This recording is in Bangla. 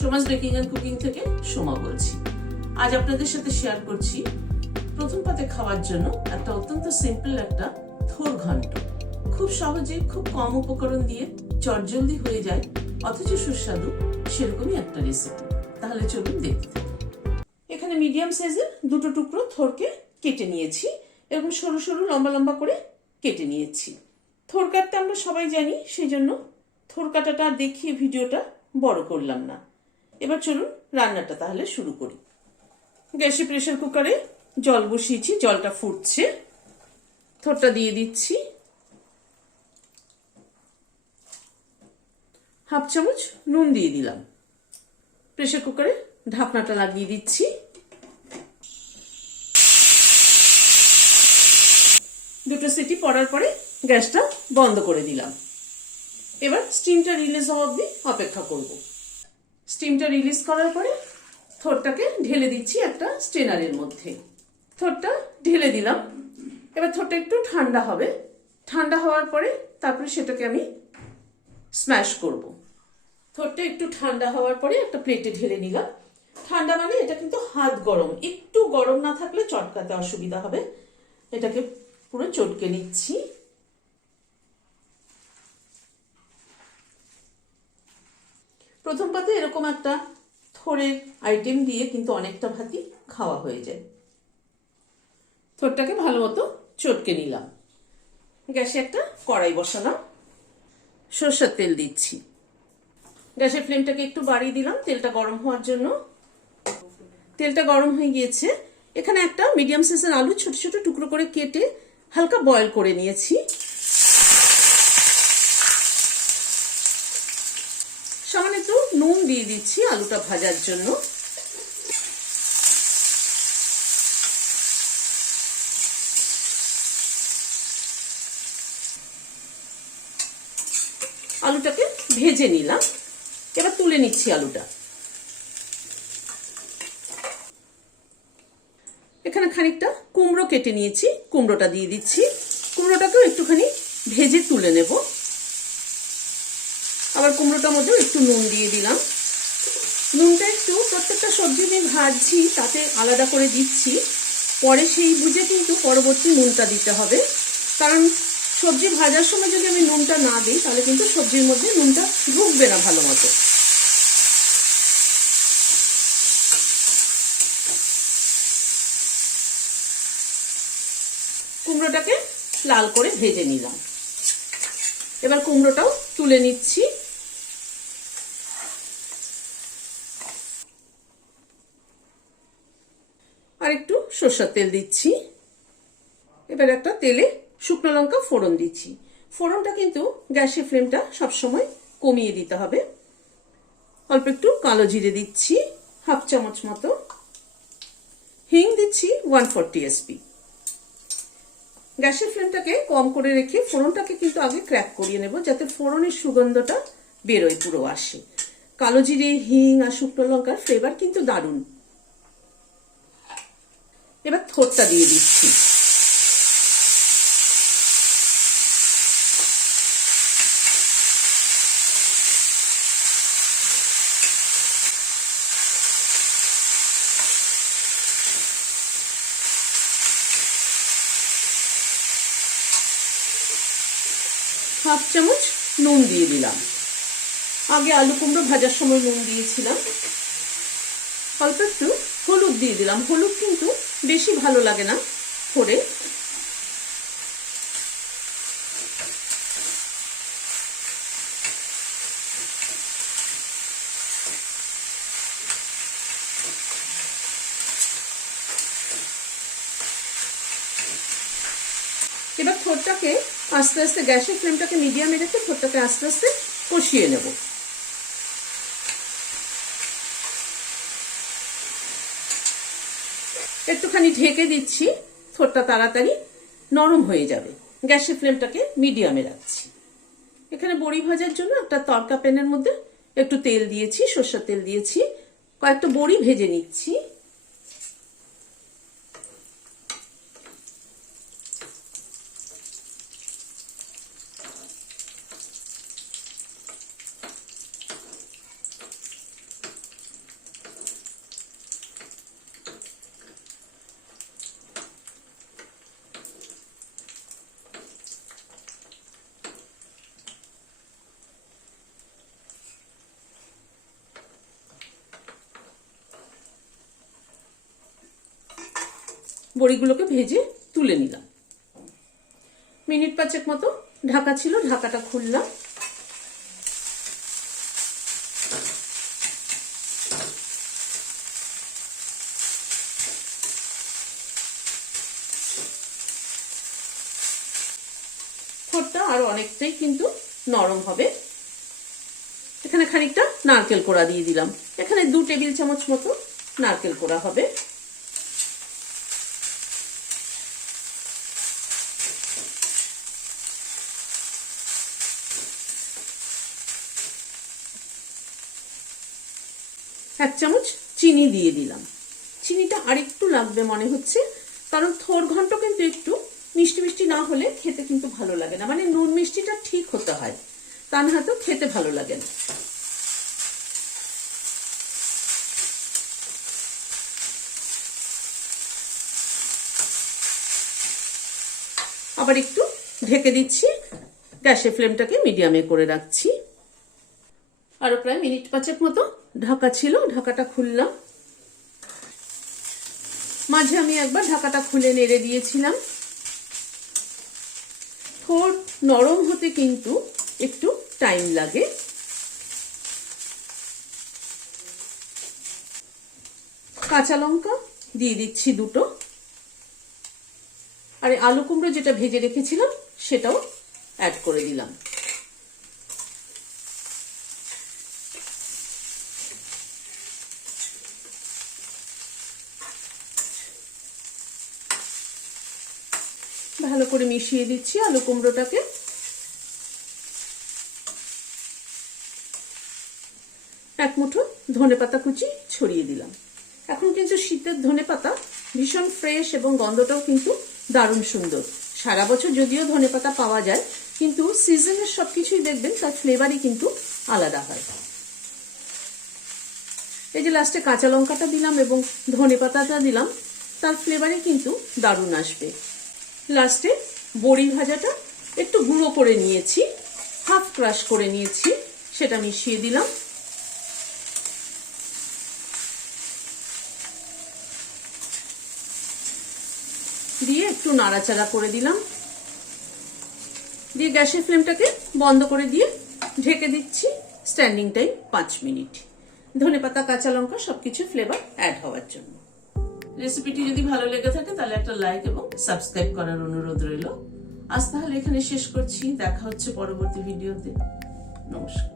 সোমাস বেকিং এন্ড কুকিং থেকে সোমা বলছি। আজ আপনাদের সাথে শেয়ার করছি প্রথম পাতে খাওয়ার জন্য একটা অত্যন্ত সিম্পল একটা থোর ঘন্ট। খুব সহজে খুব কম উপকরণ দিয়ে চটজলদি হয়ে যায় অথচ সুস্বাদু সেরকমই একটা রেসিপি। তাহলে চলুন দেখতে থাকি। এখানে মিডিয়াম সাইজের দুটো টুকরো থোরকে কেটে নিয়েছি, এরকম সরু সরু লম্বা লম্বা করে কেটে নিয়েছি। থোর কাটতে আমরা সবাই জানি, সেই জন্য থোর কাটাটা দেখিয়ে ভিডিওটা বড় করলাম না। এবার চলুন রান্নাটা তাহলে শুরু করি। গ্যাসে প্রেসার কুকারে জল বসিয়েছি, জলটা ফুটছে, থোরটা দিয়ে দিচ্ছি। হাফ চামচ নুন দিয়ে দিলাম। প্রেসার কুকারে ঢাকনাটা লাগিয়ে দিচ্ছি। দুটো সিটি পড়ার পরে গ্যাসটা বন্ধ করে দিলাম। এবার স্টিমটা রিলিজ হওয়া অবধি অপেক্ষা করব। স্টিমটা রিলিজ করার পরে থোরটাকে ঢেলে দিচ্ছি একটা স্ট্রেনারের মধ্যে। থোরটা ঢেলে দিলাম। এবার থোরটা একটু ঠান্ডা হবে, ঠান্ডা হওয়ার পরে তারপরে সেটাকে আমি স্ম্যাশ করব। থোরটা একটু ঠান্ডা হওয়ার পরে একটা প্লেটে ঢেলে নিলাম। ঠান্ডা মানে এটা কিন্তু হাত গরম, একটু গরম না থাকলে চটকাতে অসুবিধা হবে। এটাকে পুরো চটকে নিচ্ছি। প্রথম পাতে এরকম একটা থোরের আইটেম দিয়ে কিন্তু অনেকটা ভাতই খাওয়া হয়ে যায়। থোরটাকে ভালো মতো চটকে নিলাম। গ্যাসে একটা কড়াই বসালাম, সরষের তেল দিচ্ছি। গ্যাসের ফ্লেমটাকে একটু বাড়িয়ে দিলাম তেলটা গরম হওয়ার জন্য। তেলটা গরম হয়ে গিয়েছে। এখানে একটা মিডিয়াম সাইজের আলু ছোট ছোট টুকরো করে কেটে হালকা বয়েল করে নিয়েছি। সামান্য একটু নুন দিয়ে দিচ্ছি আলুটা ভাজার জন্য। আলুটাকে ভেজে নিলাম। এবার তুলে নিচ্ছি আলুটা। এখানে খানিকটা কুমড়ো কেটে নিয়েছি, কুমড়োটা দিয়ে দিচ্ছি। কুমড়োটাকেও একটুখানি ভেজে তুলে নেব। আবার কুমড়োটার মধ্যেও একটু নুন দিয়ে দিলাম। নুনটা একটু প্রত্যেকটা সবজি আমি ভাজছি তাতে আলাদা করে দিচ্ছি, পরে সেই বুঝে কিন্তু পরবর্তী নুনটা দিতে হবে। কারণ সবজি ভাজার সময় যদি আমি নুনটা না দিই তাহলে কিন্তু সবজির মধ্যে নুনটা ঢুকবে না ভালো মতো। কুমড়োটাকে লাল করে ভেজে নিলাম। এবার কুমড়োটাও তুলে নিচ্ছি। আর একটু সরষের তেল দিচ্ছি। এবার একটা তেলে শুকনো লঙ্কা ফোড়ন দিচ্ছি। ফোড়নটা কিন্তু গ্যাসের ফ্লেমটা সবসময় কমিয়ে দিতে হবে। অল্প একটু কালো জিরে দিচ্ছি হাফ চামচ মতো। হিং দিচ্ছি 140 এসপি। গ্যাসের ফ্লেমটাকে কম করে রেখে ফোড়নটাকে কিন্তু আগে ক্র্যাক করিয়ে নেব, যাতে ফোড়নের সুগন্ধটা বেরোয় পুরো আসে। কালো জিরে, হিং আর শুকনো লঙ্কার ফ্লেভার কিন্তু দারুণ। এবার থোরটা দিয়ে দিচ্ছি। হাফ চামচ নুন দিয়ে দিলাম। আগে আলু কুমড়ো ভাজার সময় নুন দিয়েছিলাম। অল্প একটু হলুদ দিয়ে দিলাম। হলুদ কিন্তু বেশি ভালো লাগে না থোরে। এবার থোরটাকে আস্তে আস্তে গ্যাসের ফ্লেমটাকে মিডিয়ামে রেখে থোরটাকে আস্তে আস্তে কষিয়ে নেব। একটুখানি ঢেকে দিচ্ছি, থোরটা তাড়াতাড়ি নরম হয়ে যাবে। গ্যাসের ফ্লেমটাকে মিডিয়ামে রাখছি। এখানে বড়ি ভাজার জন্য একটা তড়কা প্যানের মধ্যে একটু তেল দিয়েছি, সরষের তেল দিয়েছি। কয়েকটা বড়ি ভেজে নিচ্ছি। বড়িগুলোকে ভেজে তুলে নিলাম। মিনিট 5 মতো ঢাকা ছিল, ঢাকাটা খুললাম। ঠোঁটটা আরো অনেকটাই কিন্তু নরম হবে। এখানে খানিকটা নারকেল কোড়া দিয়ে দিলাম। এখানে 2 টেবিল চামচ মতো নারকেল কোড়া হবে। এক চামচ চিনি দিয়ে দিলাম। চিনিটা আরেকটু লাগবে মনে হচ্ছে, কারণ থোর ঘন্ট কিন্তু একটু মিষ্টি মিষ্টি না হলে খেতে কিন্তু ভালো লাগে না, মানে নুন মিষ্টিটা ঠিক হতে হয়, তা না হয়তো খেতে ভালো লাগে না। আবার একটু ঢেকে দিচ্ছি, গ্যাসের ফ্লেমটাকে মিডিয়ামে করে রাখছি। আরো প্রায় মিনিট 5 মতো ঢাকা ছিল, ঢাকাটা খুললাম। মাঝে আমি একবার ঢাকাটা খুলে নেড়ে দিয়েছিলাম। থোর নরম হতে কিন্তু একটু টাইম লাগে। কাঁচা লঙ্কা দিয়ে দিচ্ছি 2টো, আর আলু কুমড়ো যেটা ভেজে রেখেছিলাম সেটাও অ্যাড করে দিলাম। ভালো করে মিশিয়ে দিচ্ছি আলু কুমড়োটাকে। এক মুঠো ধনেপাতা কুচি ছড়িয়ে দিলাম। এখন কিন্তু শীতের ধনেপাতা ভীষণ ফ্রেশ এবং গন্ধটাও কিন্তু দারুণ সুন্দর। সারা বছর যদিও ধনেপাতা পাওয়া যায়, কিন্তু সিজনের সবকিছুই দেখবেন তার ফ্লেভারই কিন্তু আলাদা হয়। এই যে লাস্টে কাঁচা লঙ্কাটা দিলাম এবং ধনেপাতাটা দিলাম, তার ফ্লেভারে কিন্তু দারুণ আসবে। লাস্টে বড়ি ভাজাটা একটু গুঁড়ো করে নিয়েছি, হাফ ক্রাশ করে নিয়েছি, সেটা মিশিয়ে দিলাম। দিয়ে একটু নাড়াচাড়া করে দিলাম, দিয়ে গ্যাসের ফ্লেমটাকে বন্ধ করে দিয়ে ঢেকে দিচ্ছি। স্ট্যান্ডিং টাইম 5 মিনিট, ধনেপাতা কাঁচা লঙ্কা সবকিছু ফ্লেভার অ্যাড হওয়ার জন্য। রেসিপিটি যদি ভালো লেগে থাকে তাহলে একটা লাইক এবং সাবস্ক্রাইব করার অনুরোধ রইল। আজ তাহলে এখানে শেষ করছি, দেখা হচ্ছে পরবর্তী ভিডিওতে। নমস্কার।